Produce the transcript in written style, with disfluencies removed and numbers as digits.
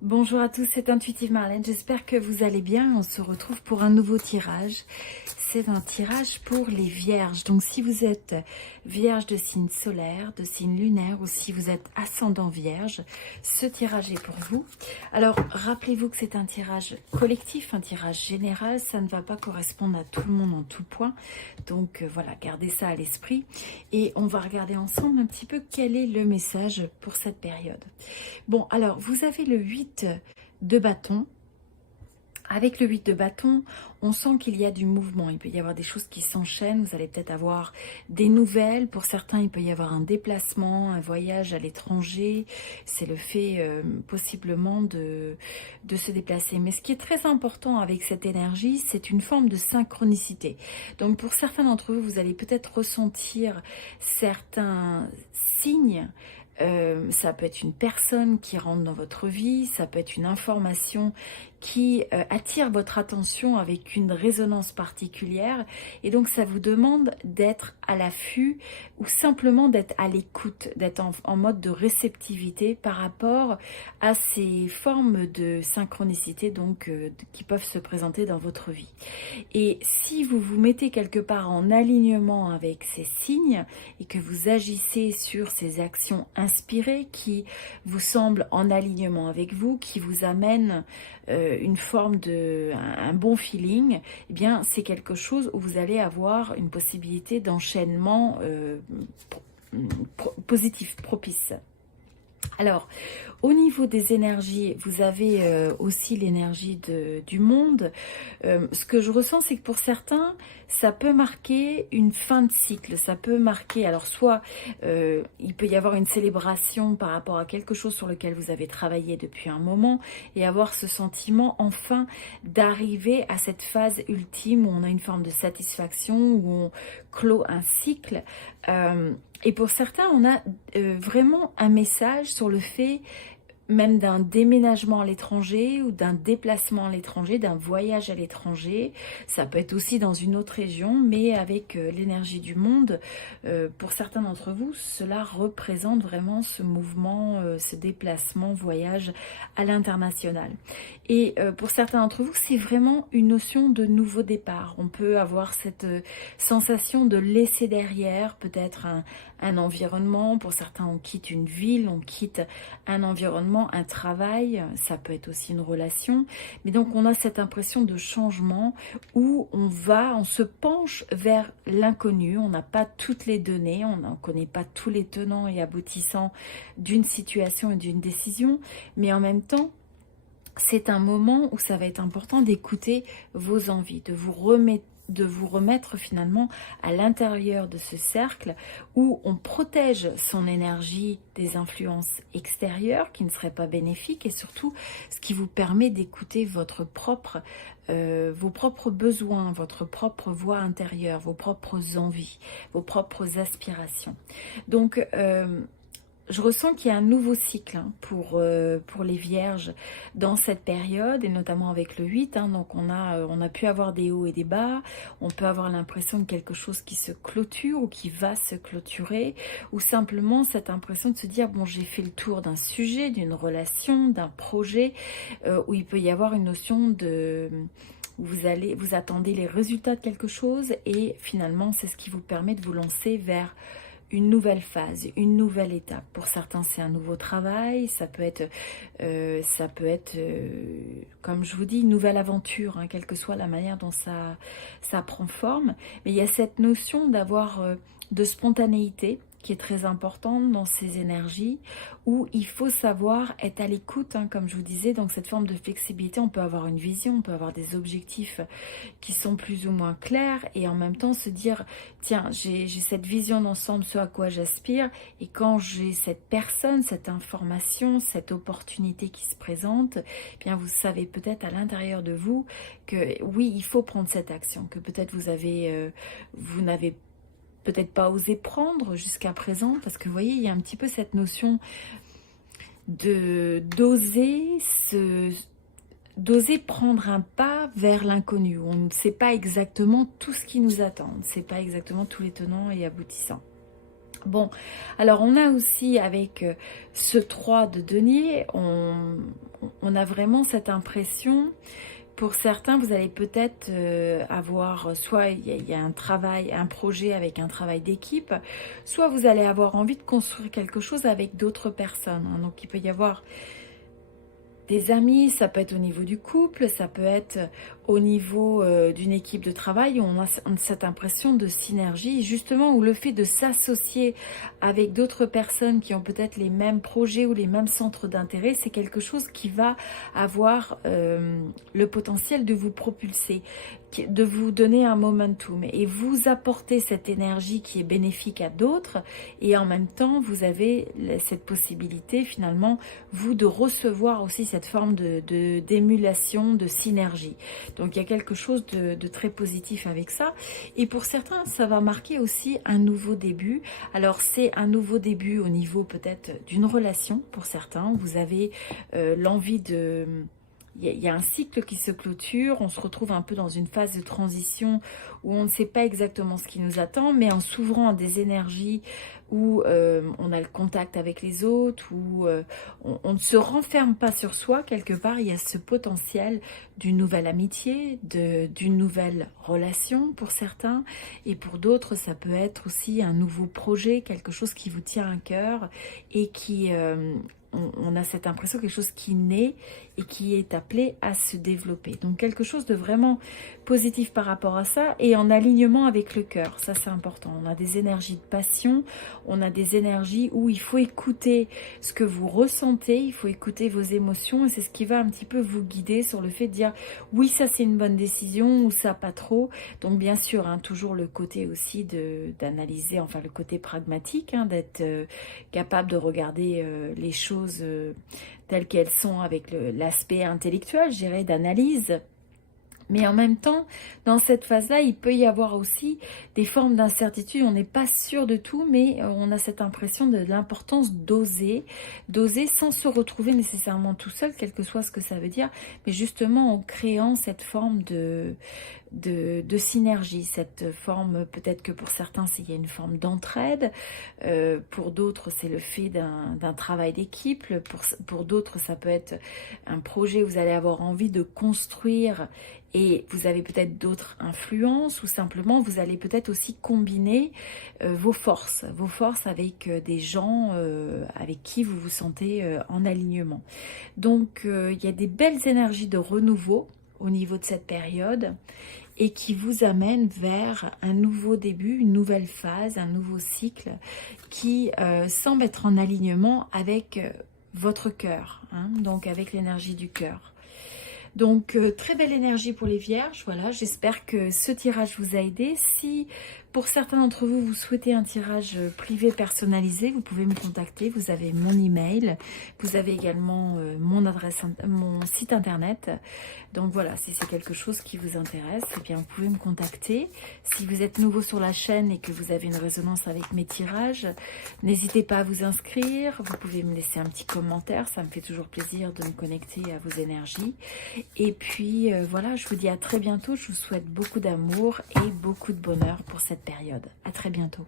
Bonjour à tous, c'est Intuitive Marlène, j'espère que vous allez bien. On se retrouve pour un nouveau tirage. C'est un tirage pour les vierges. Donc si vous êtes vierge de signe solaire, de signe lunaire ou si vous êtes ascendant vierge, ce tirage est pour vous. Alors rappelez-vous que c'est un tirage collectif, un tirage général. Ça ne va pas correspondre à tout le monde en tout point. Donc voilà, gardez ça à l'esprit. Et on va regarder ensemble un petit peu quel est le message pour cette période. Bon, alors vous avez le 8 de bâton. Avec le 8 de bâton, on sent qu'il y a du mouvement. Il peut y avoir des choses qui s'enchaînent. Vous allez peut-être avoir des nouvelles. Pour certains, il peut y avoir un déplacement, un voyage à l'étranger. C'est le fait possiblement de se déplacer. Mais ce qui est très important avec cette énergie, c'est une forme de synchronicité. Donc pour certains d'entre vous, vous allez peut-être ressentir certains signes. Ça peut être une personne qui rentre dans votre vie, ça peut être une information qui attire votre attention avec une résonance particulière, et donc ça vous demande d'être à l'affût ou simplement d'être à l'écoute, d'être en mode de réceptivité par rapport à ces formes de synchronicité donc qui peuvent se présenter dans votre vie. Et si vous vous mettez quelque part en alignement avec ces signes et que vous agissez sur ces actions inspirées qui vous semblent en alignement avec vous, qui vous amènent une forme de un bon feeling, eh bien c'est quelque chose où vous allez avoir une possibilité d'enchaînement positif, propice. Alors, au niveau des énergies, vous avez aussi l'énergie du monde. Ce que je ressens, c'est que pour certains, ça peut marquer une fin de cycle. Ça peut marquer, alors soit il peut y avoir une célébration par rapport à quelque chose sur lequel vous avez travaillé depuis un moment et avoir ce sentiment enfin d'arriver à cette phase ultime où on a une forme de satisfaction, où on clôt un cycle. Et pour certains, on a vraiment un message sur le fait même d'un déménagement à l'étranger ou d'un déplacement à l'étranger, d'un voyage à l'étranger. Ça peut être aussi dans une autre région, mais avec l'énergie du monde, pour certains d'entre vous, cela représente vraiment ce mouvement, ce déplacement, voyage à l'international. Et pour certains d'entre vous, c'est vraiment une notion de nouveau départ. On peut avoir cette sensation de laisser derrière peut-être un environnement. Pour certains, on quitte une ville, on quitte un environnement, un travail, ça peut être aussi une relation. Mais donc, on a cette impression de changement où on se penche vers l'inconnu. On n'a pas toutes les données, on ne connaît pas tous les tenants et aboutissants d'une situation et d'une décision. Mais en même temps, c'est un moment où ça va être important d'écouter vos envies, de vous remettre finalement à l'intérieur de ce cercle où on protège son énergie des influences extérieures qui ne seraient pas bénéfiques et surtout ce qui vous permet d'écouter vos propres besoins, votre propre voix intérieure, vos propres envies, vos propres aspirations. Donc, je ressens qu'il y a un nouveau cycle pour les vierges dans cette période, et notamment avec le 8. Donc on a pu avoir des hauts et des bas, on peut avoir l'impression de quelque chose qui se clôture ou qui va se clôturer, ou simplement cette impression de se dire, bon, j'ai fait le tour d'un sujet, d'une relation, d'un projet, où il peut y avoir une notion de... Vous attendez les résultats de quelque chose, et finalement c'est ce qui vous permet de vous lancer vers une nouvelle phase, une nouvelle étape. Pour certains, c'est un nouveau travail, ça peut être, comme je vous dis, une nouvelle aventure, quelle que soit la manière dont ça prend forme. Mais il y a cette notion d'avoir de spontanéité qui est très importante dans ces énergies, où il faut savoir être à l'écoute, comme je vous disais, donc cette forme de flexibilité. On peut avoir une vision, on peut avoir des objectifs qui sont plus ou moins clairs, et en même temps se dire, tiens, j'ai cette vision d'ensemble, ce à quoi j'aspire, et quand j'ai cette personne, cette information, cette opportunité qui se présente, eh bien vous savez peut-être à l'intérieur de vous que oui, il faut prendre cette action, que peut-être vous n'avez peut-être pas osé prendre jusqu'à présent, parce que vous voyez, il y a un petit peu cette notion d'oser prendre un pas vers l'inconnu. On ne sait pas exactement tout ce qui nous attend, on ne sait pas exactement tous les tenants et aboutissants. Bon, alors on a aussi avec ce 3 de denier, on a vraiment cette impression. Pour certains, vous allez peut-être avoir, soit il y a un travail, un projet avec un travail d'équipe, soit vous allez avoir envie de construire quelque chose avec d'autres personnes. Hein. Donc il peut y avoir des amis, ça peut être au niveau du couple, ça peut être au niveau d'une équipe de travail où on a cette impression de synergie, justement où le fait de s'associer avec d'autres personnes qui ont peut-être les mêmes projets ou les mêmes centres d'intérêt, c'est quelque chose qui va avoir le potentiel de vous propulser, de vous donner un momentum et vous apporter cette énergie qui est bénéfique à d'autres, et en même temps vous avez cette possibilité finalement vous de recevoir aussi cette forme d'émulation, de synergie. Donc il y a quelque chose de très positif avec ça, et pour certains ça va marquer aussi un nouveau début. Alors c'est un nouveau début au niveau peut-être d'une relation. Pour certains vous avez l'envie de... Il y a un cycle qui se clôture, on se retrouve un peu dans une phase de transition où on ne sait pas exactement ce qui nous attend, mais en s'ouvrant à des énergies où on a le contact avec les autres, où on ne se renferme pas sur soi, quelque part, il y a ce potentiel d'une nouvelle amitié, d'une nouvelle relation pour certains, et pour d'autres, ça peut être aussi un nouveau projet, quelque chose qui vous tient à cœur et qui... on a cette impression, quelque chose qui naît et qui est appelé à se développer. Donc quelque chose de vraiment positif par rapport à ça, et en alignement avec le cœur. Ça c'est important. On a des énergies de passion, on a des énergies où il faut écouter ce que vous ressentez, il faut écouter vos émotions, et c'est ce qui va un petit peu vous guider sur le fait de dire oui, ça c'est une bonne décision, ou ça pas trop. Donc bien sûr, hein, toujours le côté aussi d'analyser, enfin le côté pragmatique, hein, d'être capable de regarder les choses telles qu'elles sont avec l'aspect intellectuel, je dirais, d'analyse. Mais en même temps, dans cette phase-là, il peut y avoir aussi des formes d'incertitude. On n'est pas sûr de tout, mais on a cette impression de l'importance d'oser sans se retrouver nécessairement tout seul, quel que soit ce que ça veut dire, mais justement en créant cette forme de synergie, cette forme, peut-être que pour certains, il y a une forme d'entraide, pour d'autres, c'est le fait d'un travail d'équipe, pour d'autres, ça peut être un projet où vous allez avoir envie de construire, et vous avez peut-être d'autres influences, ou simplement vous allez peut-être aussi combiner vos forces avec des gens avec qui vous vous sentez en alignement. Donc il y a des belles énergies de renouveau au niveau de cette période, et qui vous amène vers un nouveau début, une nouvelle phase, un nouveau cycle qui semble être en alignement avec votre cœur, hein, donc avec l'énergie du cœur. Donc très belle énergie pour les vierges. Voilà, j'espère que ce tirage vous a aidé. Si pour certains d'entre vous, vous souhaitez un tirage privé personnalisé, vous pouvez me contacter. Vous avez mon email, vous avez également mon site internet. Donc voilà, si c'est quelque chose qui vous intéresse, eh bien vous pouvez me contacter. Si vous êtes nouveau sur la chaîne et que vous avez une résonance avec mes tirages, n'hésitez pas à vous inscrire. Vous pouvez me laisser un petit commentaire, ça me fait toujours plaisir de me connecter à vos énergies. Et puis voilà, je vous dis à très bientôt. Je vous souhaite beaucoup d'amour et beaucoup de bonheur pour cette période. À très bientôt.